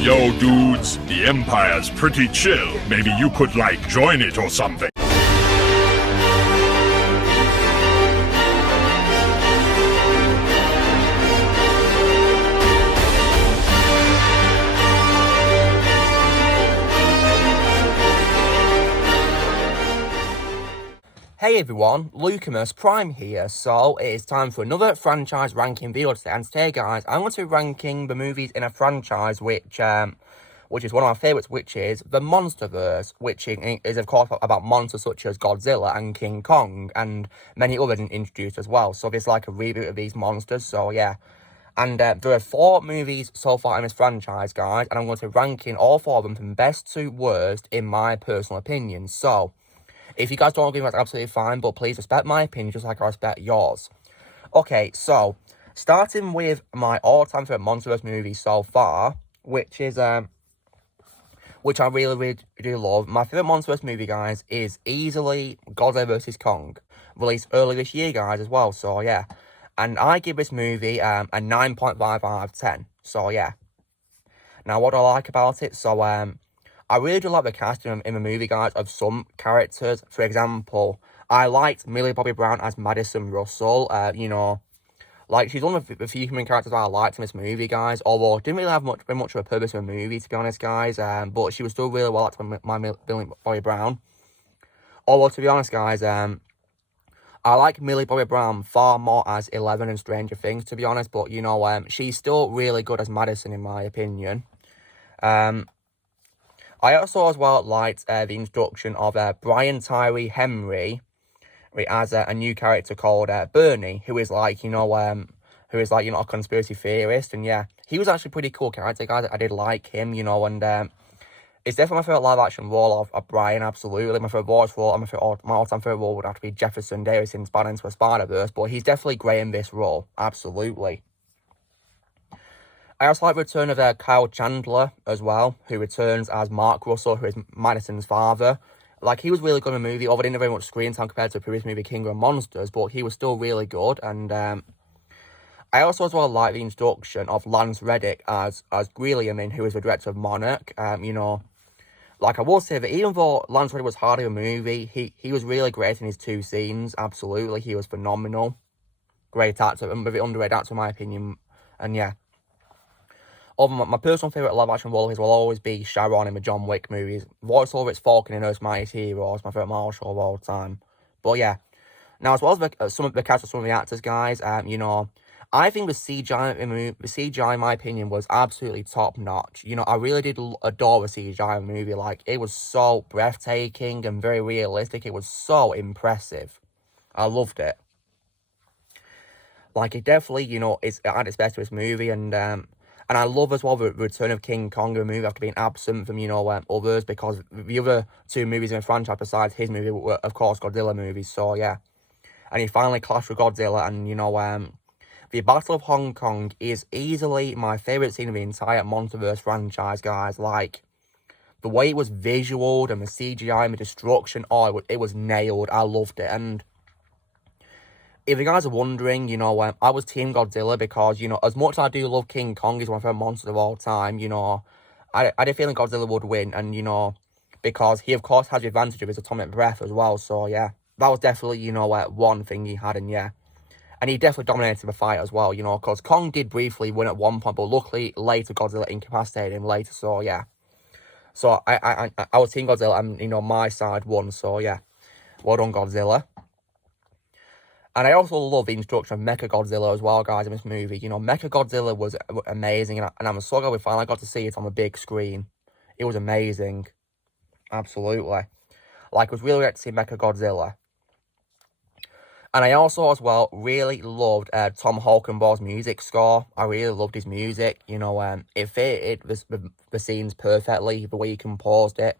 Yo, dudes, the Empire's pretty chill. Maybe you could, join it or something. Hey everyone, Lucamus Prime here. So it is time for another franchise ranking video today. And today, guys, I'm going to be ranking the movies in a franchise which is one of my favourites, which is the MonsterVerse, which is of course about monsters such as Godzilla and King Kong and many others introduced as well. So it's like a reboot of these monsters. So yeah. And there are 4 movies so far in this franchise, guys, and I'm going to be ranking all 4 of them from best to worst in my personal opinion. So if you guys don't agree, that's absolutely fine, but please respect my opinion just like I respect yours. Okay, so starting with my all-time favorite MonsterVerse movie so far, which is which I really do love. My favorite MonsterVerse movie, guys, is easily Godzilla vs Kong, released early this year, guys, as well. So yeah, and I give this movie a 9.5 out of 10. So yeah. Now, what do I like about it? So I really do like the casting in the movie, guys, of some characters. For example, I liked Millie Bobby Brown as Madison Russell. She's one of the few human characters I liked in this movie, guys. Although, didn't really have very much of a purpose in the movie, to be honest, guys. But she was still really well acted by Millie Bobby Brown. Although, to be honest, guys, I like Millie Bobby Brown far more as Eleven in Stranger Things, to be honest. But, she's still really good as Madison, in my opinion. I also as well liked the introduction of Brian Tyree Henry as a new character called Bernie, who is a conspiracy theorist. And yeah, he was actually a pretty cool character, guys. I did like him, and it's definitely my favourite live-action role of Brian, absolutely. My favourite voice role and my all-time favourite role would have to be Jefferson Davis in Spider-Man Into the Spider-Verse, but he's definitely great in this role, absolutely. I also like the return of Kyle Chandler as well, who returns as Mark Russell, who is Madison's father. He was really good in the movie, although didn't have very much screen time compared to the previous movie, King of Monsters, but he was still really good. And I also as well like the introduction of Lance Reddick as Grealiamin, who is the director of Monarch. I will say that even though Lance Reddick was hardly a movie, he was really great in his 2 scenes, absolutely. He was phenomenal. Great actor, and very underrated actor in my opinion, and yeah. My personal favourite live-action role of his will always be Sharon in the John Wick movies. Voiceover, it's Falcon in Earth's Mightiest Heroes, my favourite Marvel show of all time. But yeah. Now, as well as some of the cast of some of the actors, guys, I think the CGI in my opinion, was absolutely top-notch. I really did adore the CGI in the movie. It was so breathtaking and very realistic. It was so impressive. I loved it. It definitely, is at its best with this movie, and I love as well the return of King Kong in the movie after being absent from, others, because the other 2 movies in the franchise besides his movie were, of course, Godzilla movies, so yeah. And he finally clashed with Godzilla, and, the Battle of Hong Kong is easily my favourite scene of the entire MonsterVerse franchise, guys. The way it was visualed and the CGI and the destruction, it was nailed. I loved it, and if you guys are wondering, I was Team Godzilla because, as much as I do love King Kong, he's one of my favourite monsters of all time, I had a feeling Godzilla would win, and, because he, of course, has the advantage of his atomic breath as well, so, yeah, that was definitely, one thing he had, and, yeah, and he definitely dominated the fight as well, because Kong did briefly win at one point, but luckily, later, Godzilla incapacitated him later, so, yeah, so, I was Team Godzilla, and, my side won, so, yeah, well done, Godzilla. And I also love the introduction of Mechagodzilla as well, guys, in this movie. Mechagodzilla was amazing, and I'm so glad we finally got to see it on the big screen. It was amazing. Absolutely. It was really great to see Mechagodzilla. And I also, as well, really loved Tom Holkenborg's music score. I really loved his music. It fitted the scenes perfectly, the way he composed it.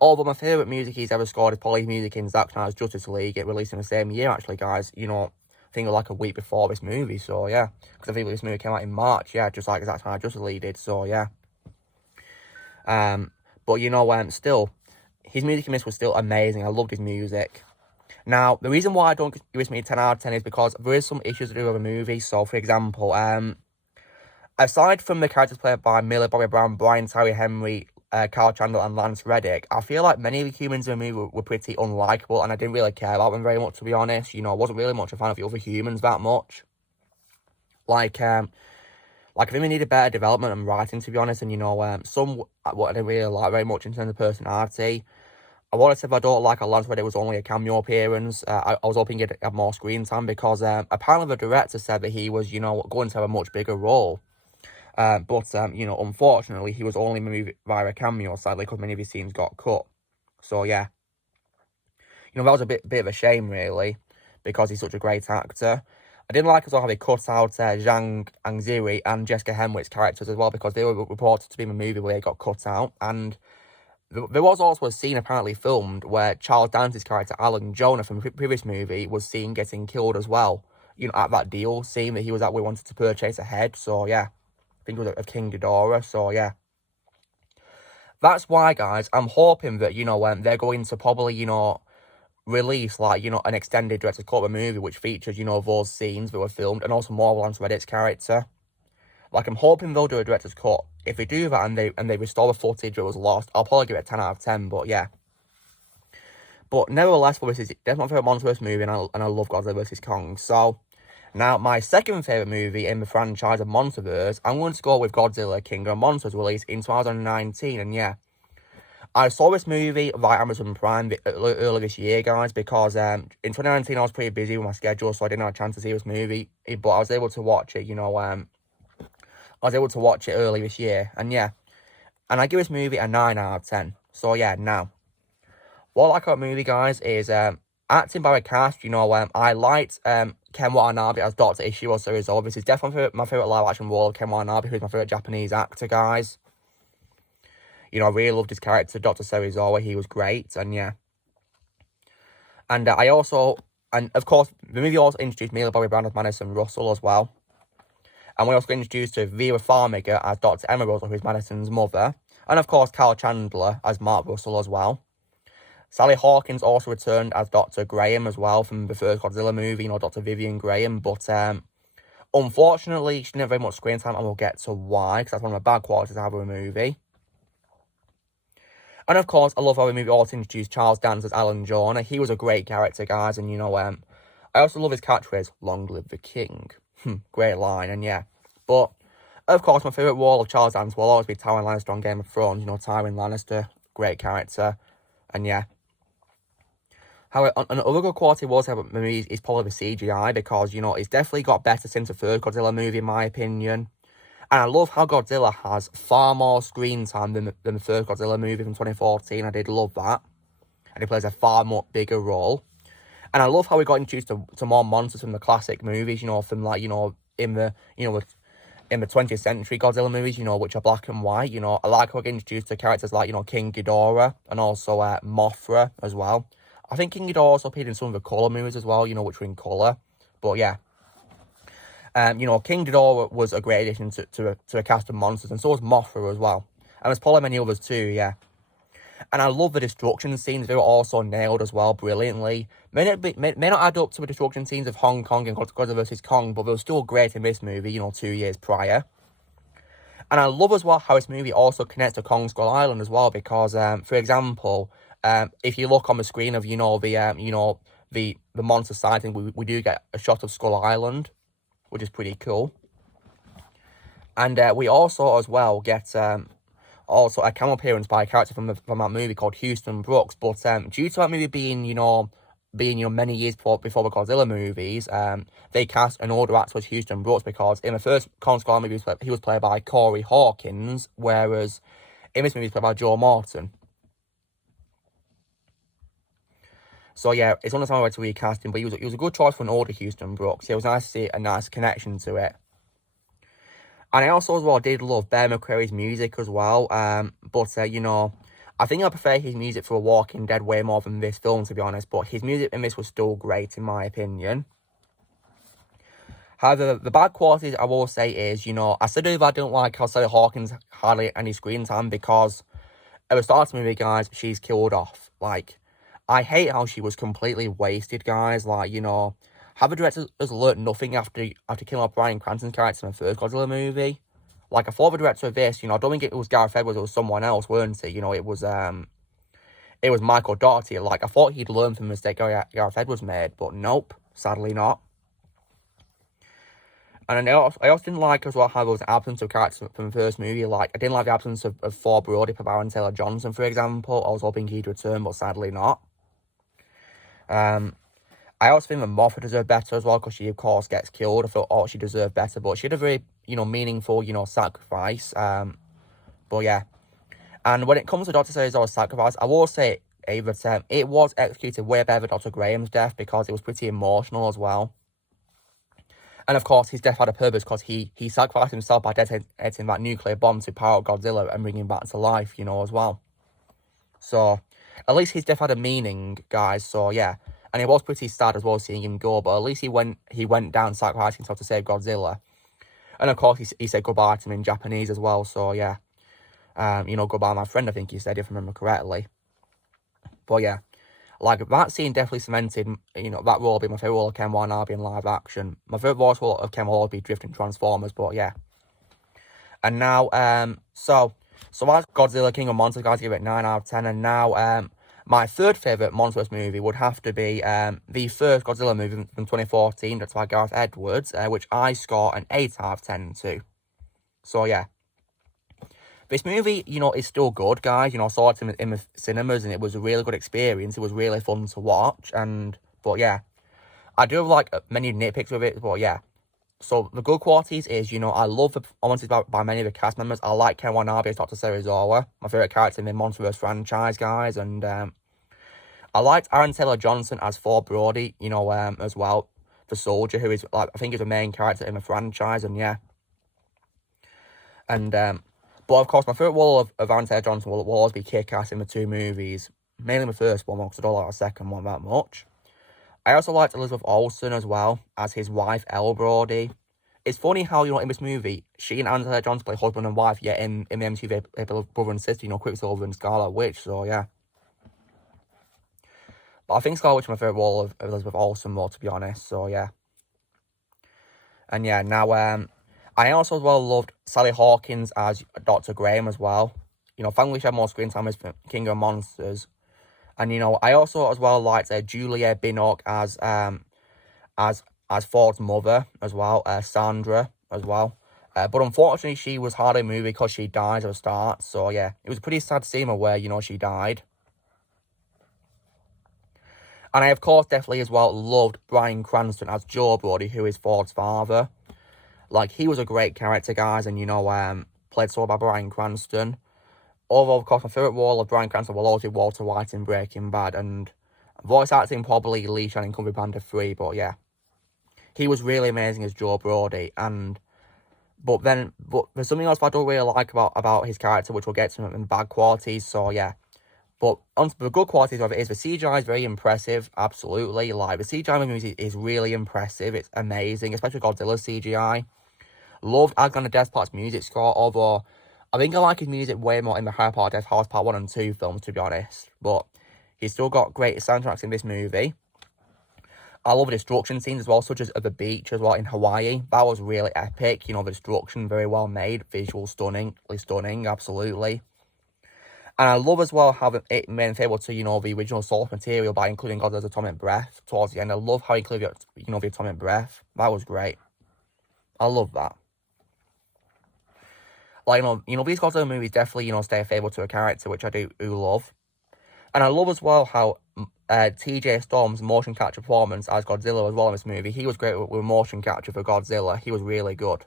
Although my favourite music he's ever scored is probably music in Zack Snyder's Justice League. It released in the same year, actually, guys. I think a week before this movie, so yeah. Because I think this movie came out in March, yeah, just like Zack Snyder's Justice League did, so yeah. But still, his music in this was still amazing. I loved his music. Now, the reason why I don't give this movie 10 out of 10 is because there is some issues to do with the movie. So, for example, aside from the characters played by Millie Bobby Brown, Brian Tyree Henry, Carl Chandler, and Lance Reddick, I feel like many of the humans in the movie were pretty unlikable, and I didn't really care about them very much, to be honest. You know, I wasn't really much a fan of the other humans that much. Like, I think we needed better development and writing, to be honest, and, you know, some, what I didn't really like very much in terms of personality. I want to say if I don't like Lance Reddick was only a cameo appearance. I was hoping he'd have more screen time because apparently the director said that he was, you know, going to have a much bigger role. But you know, unfortunately, he was only in the movie via a cameo, sadly, because many of his scenes got cut. So, yeah. You know, that was a bit of a shame, really, because he's such a great actor. I didn't like as well how they cut out Zhang Angziri and Jessica Henwick's characters as well, because they were reported to be in the movie where they got cut out. And there was also a scene apparently filmed where Charles Dance's character, Alan Jonah, from the previous movie, was seen getting killed as well. You know, at that deal scene that he was at, we wanted to purchase a head. So, yeah. I think it was of King Ghidorah. So, yeah. That's why, guys, I'm hoping that, you know, they're going to probably, you know, release, like, you know, an extended director's cut of a movie which features, you know, those scenes that were filmed and also more of Lance Reddick's character. Like, I'm hoping they'll do a director's cut. If they do that and they restore the footage that was lost, I'll probably give it a 10 out of 10, but yeah. But nevertheless, this is definitely my favourite MonsterVerse movie, and I love Godzilla vs. Kong. So, now, my second favourite movie in the franchise of MonsterVerse, I'm going to go with Godzilla King of Monsters, released in 2019, and yeah. I saw this movie via Amazon Prime earlier this year, guys, because in 2019 I was pretty busy with my schedule, so I didn't have a chance to see this movie, but I was able to watch it, you know, I was able to watch it early this year, and yeah. And I give this movie a 9 out of 10. So yeah, now, what I like about the movie, guys, is acting by the cast. You know, I liked Ken Watanabe as Dr. Ishiro Serizawa. This is definitely my favourite live-action role of Ken Watanabe, who's my favourite Japanese actor, guys. You know, I really loved his character, Dr. Serizawa. He was great, and yeah. And and of course, the movie also introduced Millie Bobby Brown as Madison Russell as well. And we also got introduced to Vera Farmiga as Dr. Emma Russell, who's Madison's mother. And of course, Carl Chandler as Mark Russell as well. Sally Hawkins also returned as Dr. Graham as well from the first Godzilla movie, you know, Dr. Vivian Graham. But unfortunately, she didn't have very much screen time, and we'll get to why, because that's one of the bad qualities I have with the movie. And of course, I love how the movie also introduced Charles Dance as Alan Jonah. He was a great character, guys, and you know, I also love his catchphrase, "Long live the king." Great line, and yeah. But, of course, my favourite role of Charles Dance will always be Tywin Lannister on Game of Thrones. You know, Tywin Lannister, great character, and yeah. However, another good quality was the movie is probably the CGI, because, you know, it's definitely got better since the third Godzilla movie, in my opinion. And I love how Godzilla has far more screen time than the first Godzilla movie from 2014. I did love that. And he plays a far more bigger role. And I love how we got introduced to more monsters from the classic movies, you know, from, like, you know, in the 20th century Godzilla movies, you know, which are black and white. You know, I like how we get introduced to characters like, you know, King Ghidorah and also Mothra as well. I think King Ghidorah also appeared in some of the colour movies as well, you know, which were in colour. But yeah. You know, King Ghidorah was a great addition to a cast of monsters, and so was Mothra as well. And there's probably many others too, yeah. And I love the destruction scenes. They were also nailed as well, brilliantly. May not add up to the destruction scenes of Hong Kong and Godzilla vs. Kong, but they were still great in this movie, you know, 2 years prior. And I love as well how this movie also connects to Kong Skull Island as well, because, for example, if you look on the screen of, you know, the monster sighting, we do get a shot of Skull Island, which is pretty cool. And we also as well get also a cameo appearance by a character from that movie called Houston Brooks. But due to that movie being many years before the Godzilla movies, they cast an older actor as Houston Brooks, because in the first Kong Skull Island movie he was played by Corey Hawkins, whereas in this movie he's played by Joe Morton. So yeah, it's on the time to recast him, but he was a good choice for an older Houston Brooks. It was nice to see a nice connection to it. And I also as well did love Bear McCreary's music as well. But you know, I think I prefer his music for Walking Dead way more than this film, to be honest. But his music in this was still great, in my opinion. However, the bad qualities I will say is, you know, I said earlier I don't like how Sally Hawkins hardly any screen time, because at the start of the movie, guys, she's killed off. Like, I hate how she was completely wasted, guys. Like, you know, have the director has learnt nothing after killing off Bryan Cranston's character in the first Godzilla movie. Like, I thought the director of this, I don't think it was Gareth Edwards, it was someone else, weren't it? It was Michael Dougherty. Like, I thought he'd learned from the mistake Gareth Edwards made, but nope, sadly not. And I also didn't like as well how there was an absence of characters from the first movie. Like, I didn't like the absence of Thor Brody for Aaron Taylor Johnson, for example. I was hoping he'd return, but sadly not. I also think that Moffat deserved better as well, because she, of course, gets killed. I thought, she deserved better, but she had a very, meaningful, sacrifice. But yeah. And when it comes to Dr. Salazzar's sacrifice, I will say that it was executed way better than Dr. Graham's death, because it was pretty emotional as well. And of course, his death had a purpose, because he sacrificed himself by detonating that nuclear bomb to power Godzilla and bring him back to life, as well. So, at least his death had a meaning, guys, so yeah. And it was pretty sad as well seeing him go, but at least he went down sacrificing himself to save Godzilla. And of course, he said goodbye to him in Japanese as well, so yeah. Goodbye my friend, I think he said, if I remember correctly. But yeah, like, that scene definitely cemented, that role being my favourite role of Ken Watanabe in live action. My favourite voice role of Ken will always be Drift in Transformers, but yeah. And now, so as Godzilla King of Monsters, guys, give it 9 out of 10, and now, my third favourite MonsterVerse movie would have to be the first Godzilla movie from 2014, that's by Gareth Edwards, which I score an 8 out of 10 to. So yeah. This movie, is still good, guys. I saw it in the cinemas, and it was a really good experience. It was really fun to watch, but yeah. I do have, like, many nitpicks with it, but yeah. So, the good qualities is, I love the performances by many of the cast members. I like Ken Watanabe as Dr. Serizawa, my favourite character in the MonsterVerse franchise, guys, and, I liked Aaron Taylor Johnson as Thor Brody, as well, the soldier, who is, like, I think is the main character in the franchise, and yeah. And, but of course, my favourite role of Aaron Taylor Johnson will always be Kick-Ass in the two movies, mainly the first one, because I don't like the second one that much. I also liked Elizabeth Olsen as well, as his wife, Elle Brody. It's funny how, in this movie, she and Aaron Taylor Johnson play husband and wife, yet in the MCU, they play brother and sister, Quicksilver and Scarlet Witch, so yeah. But I think Scarlet Witch is my favourite role of Elizabeth Olsen more, to be honest, so yeah. And yeah, now, I also as well loved Sally Hawkins as Dr. Graham as well. Thankfully she had more screen time as King of Monsters. And, I also as well liked Julia Binock as Ford's mother as well, Sandra as well. But unfortunately, she was hardly in the movie because she died at the start. So, yeah, it was pretty sad to see her where, she died. And I, of course, definitely as well loved Bryan Cranston as Joe Brody, who is Ford's father. Like, he was a great character, guys, and, played so by Bryan Cranston. Although, of course, my favourite role of Bryan Cranston will always be Walter White in Breaking Bad, and voice acting probably Lee Shan in Kung Fu Panda 3, but yeah. He was really amazing as Joe Brody, but there's something else I don't really like about his character, which we'll get to in bad qualities, so yeah. But on the good qualities of it is the CGI is very impressive, absolutely. Like, the CGI in the movie is really impressive, it's amazing, especially Godzilla's CGI. Loved Alexander Desplat's music score, although I think I like his music way more in the High Part Death House Part 1 and 2 films, to be honest. But he's still got great soundtracks in this movie. I love the destruction scenes as well, such as at the beach as well in Hawaii. That was really epic. The destruction, very well made. Visual stunning, absolutely. And I love as well how it made favour to, the original source material by including Godzilla's atomic breath towards the end. I love how he included, the atomic breath. That was great. I love that. Like, these Godzilla movies definitely, stay favourable to a character, which I do love. And I love as well how TJ Storm's motion capture performance as Godzilla as well in this movie. He was great with motion capture for Godzilla. He was really good.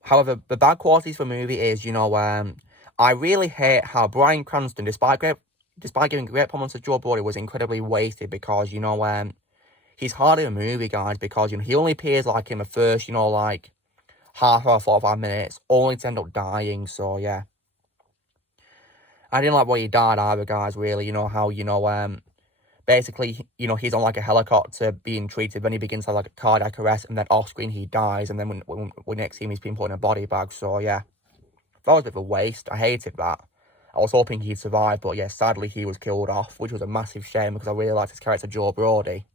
However, the bad qualities for the movie is, I really hate how Bryan Cranston, despite giving great performance to Joe Brody, was incredibly wasted because, he's hardly a movie, guys, because, he only appears, like, in the first, like, half hour, 45 minutes, only to end up dying, so, yeah. I didn't like why he died either, guys, really, how, basically, he's on, like, a helicopter being treated, then he begins to have, like, a cardiac arrest, and then off-screen he dies, and then when next see him, he's been put in a body bag, so, yeah. That was a bit of a waste. I hated that. I was hoping he'd survive, but, yeah, sadly, he was killed off, which was a massive shame, because I really liked his character, Joe Brody.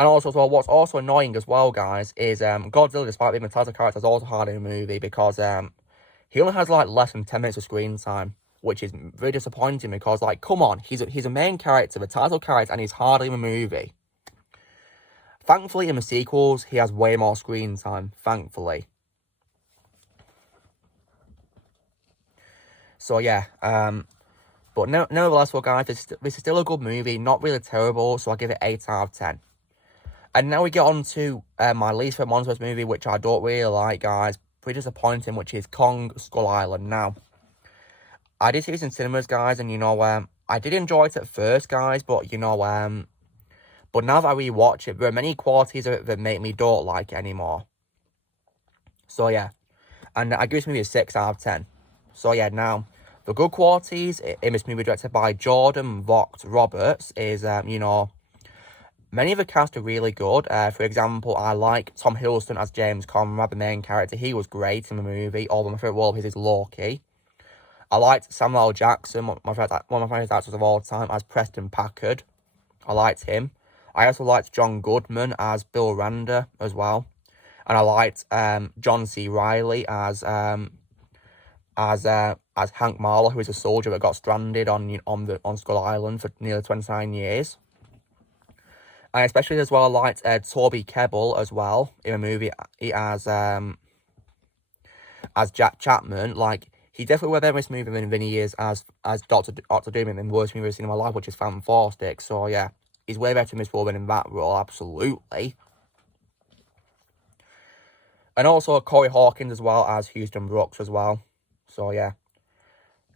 And also, as well, what's also annoying as well, guys, is Godzilla, despite being a title character, is also hard in a movie because he only has like less than 10 minutes of screen time, which is very disappointing because, like, come on, he's a main character, the title character, and he's hardly in the movie. Thankfully, in the sequels, he has way more screen time, thankfully. So, yeah, but nevertheless, well, guys, this is still a good movie, not really terrible, so I'll give it 8 out of 10. And now we get on to my least favorite MonsterVerse movie, which I don't really like, guys. Pretty disappointing, which is Kong Skull Island. Now, I did see this in cinemas, guys, and, you know, I did enjoy it at first, guys, but, you know, but now that I rewatch it, there are many qualities of it that make me don't like it anymore. So, yeah. And I give this movie a 6 out of 10. So, yeah, now, the good qualities in this movie directed by Jordan Vogt Roberts is, you know, many of the cast are really good. For example, I like Tom Hiddleston as James Conrad, the main character. He was great in the movie, although my favourite role of his is Loki. I liked Samuel L. Jackson, one of my favourite actors of all time, as Preston Packard. I liked him. I also liked John Goodman as Bill Randa as well. And I liked John C. Reilly as Hank Marlowe, who is a soldier that got stranded on Skull Island for nearly 29 years. I especially as well liked Toby Kebbell as well in the movie as Jack Chapman. Like, he definitely was better in this movie than he is as Doctor Doom in the worst movie I've seen in my life, which is Fantastic. So yeah, he's way better in this role than in that role, absolutely. And also Corey Hawkins as well as Houston Brooks as well. So yeah.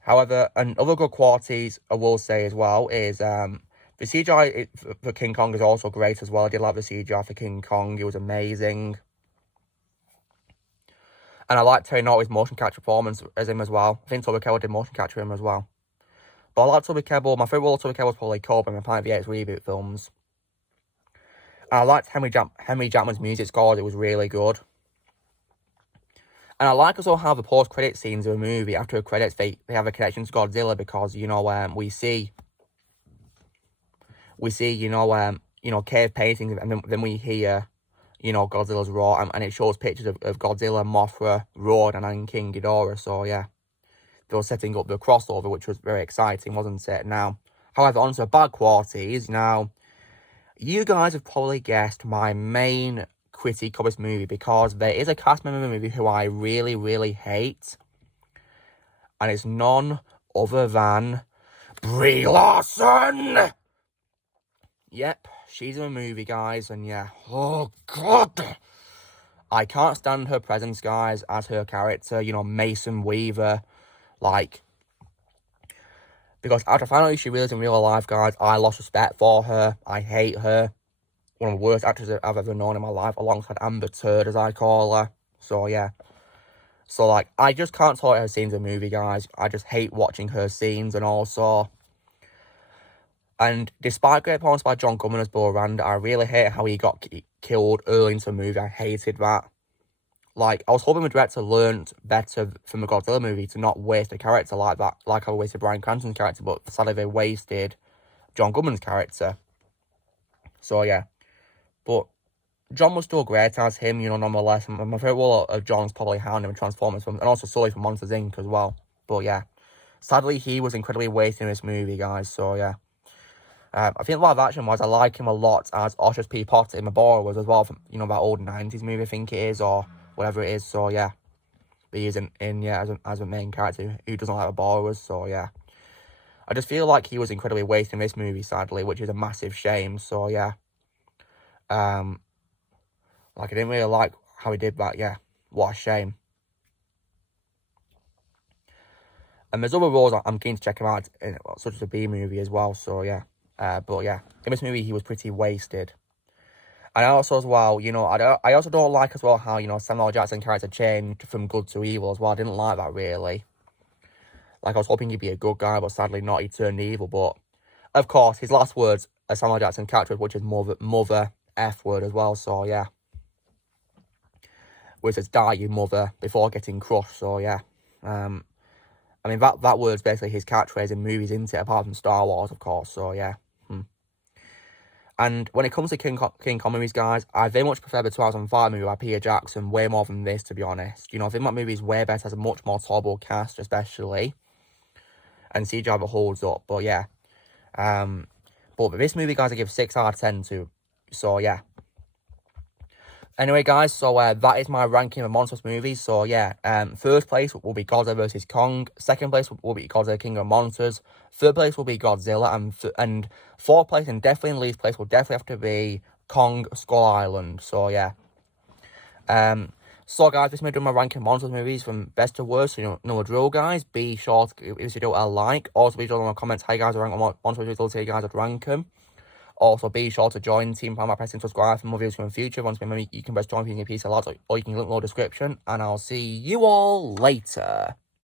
However, and other good qualities I will say as well is the CGI for King Kong is also great as well. I did like the CGI for King Kong. It was amazing. And I like Terry Norton's motion capture performance as him as well. I think Toby Kebbell did motion capture him as well. But I like Toby Kebbell. My favourite role of Toby Kebbell was probably Cobra in the Planet of the Apes reboot films. And I liked Henry Jackman's music score. It was really good. And I like as well how the post-credit scenes of a movie, after the credits, they have a connection to Godzilla because, you know, we see, you know, cave paintings, and then we hear, you know, Godzilla's roar, and it shows pictures of Godzilla, Mothra, Rodan, and King Ghidorah. So yeah, they were setting up the crossover, which was very exciting, wasn't it? Now, however, on to the bad qualities. Now, you guys have probably guessed my main critique of this movie because there is a cast member in the movie who I really, really hate, and it's none other than Brie Larson. Yep, she's in the movie, guys, and yeah, oh god, I can't stand her presence, guys, as her character, you know, Mason Weaver, like, because after I found out who she really is in real life, guys, I lost respect for her. I hate her. One of the worst actors I've ever known in my life, alongside Amber Turd, as I call her. So yeah, so like, I just can't tolerate her scenes in the movie, guys. I just hate watching her scenes, and also. And despite great performance by John Goodman as Bill Randa, I really hate how he got killed early into the movie. I hated that. Like, I was hoping the director learned better from the Godzilla movie to not waste a character like that, like I wasted Bryan Cranston's character, but sadly they wasted John Goodman's character. So yeah. But John was still great as him, you know, nonetheless. And my favourite role of John's probably Hound and Transformers, and also Sully from Monsters, Inc. as well. But yeah. Sadly, he was incredibly wasted in this movie, guys, so yeah. I think live action wise, I like him a lot as Oshus P. Potter in The Borrowers as well, from, you know, that old 90s movie, I think it is, or whatever it is, so yeah. But he is as a main character who doesn't like The Borrowers, so yeah. I just feel like he was incredibly wasted in this movie, sadly, which is a massive shame, so yeah. Like, I didn't really like how he did that, yeah. What a shame. And there's other roles I'm keen to check him out, such as a B movie as well, so yeah. But yeah, in this movie, he was pretty wasted. And also as well, you know, I also don't like as well how, you know, Samuel L. Jackson character changed from good to evil as well. I didn't like that, really. Like, I was hoping he'd be a good guy, but sadly not, he turned evil. But, of course, his last words as Samuel L. Jackson character, which is mother F word as well, so yeah. Which says, die, you mother, before getting crushed, so yeah. I mean, that word's basically his catchphrase in movies, isn't it? Apart from Star Wars, of course, so yeah. And when it comes to King Kong movies, guys, I very much prefer the 2005 movie by Peter Jackson way more than this, to be honest. You know, I think that movie is way better, has a much more tolerable cast, especially. And CGI holds up, but yeah. But this movie, guys, I give 6 out of 10 to. So, yeah. Anyway, guys, so that is my ranking of MonsterVerse movies. So, yeah, first place will be Godzilla vs. Kong. Second place will be Godzilla King of Monsters. Third place will be Godzilla. And fourth place, and definitely in least place, will definitely have to be Kong Skull Island. So, yeah. So, guys, this is me doing my ranking of MonsterVerse movies from best to worst. So, you know the drill, guys. Be sure to give this video a like. Also, be sure to in the comments how you guys rank MonsterVerse movies. How you guys would rank them. Also, be sure to join Team Pan by pressing subscribe for more videos in the future. Once again, you can press join using a piece of lads, or you can link below the description. And I'll see you all later.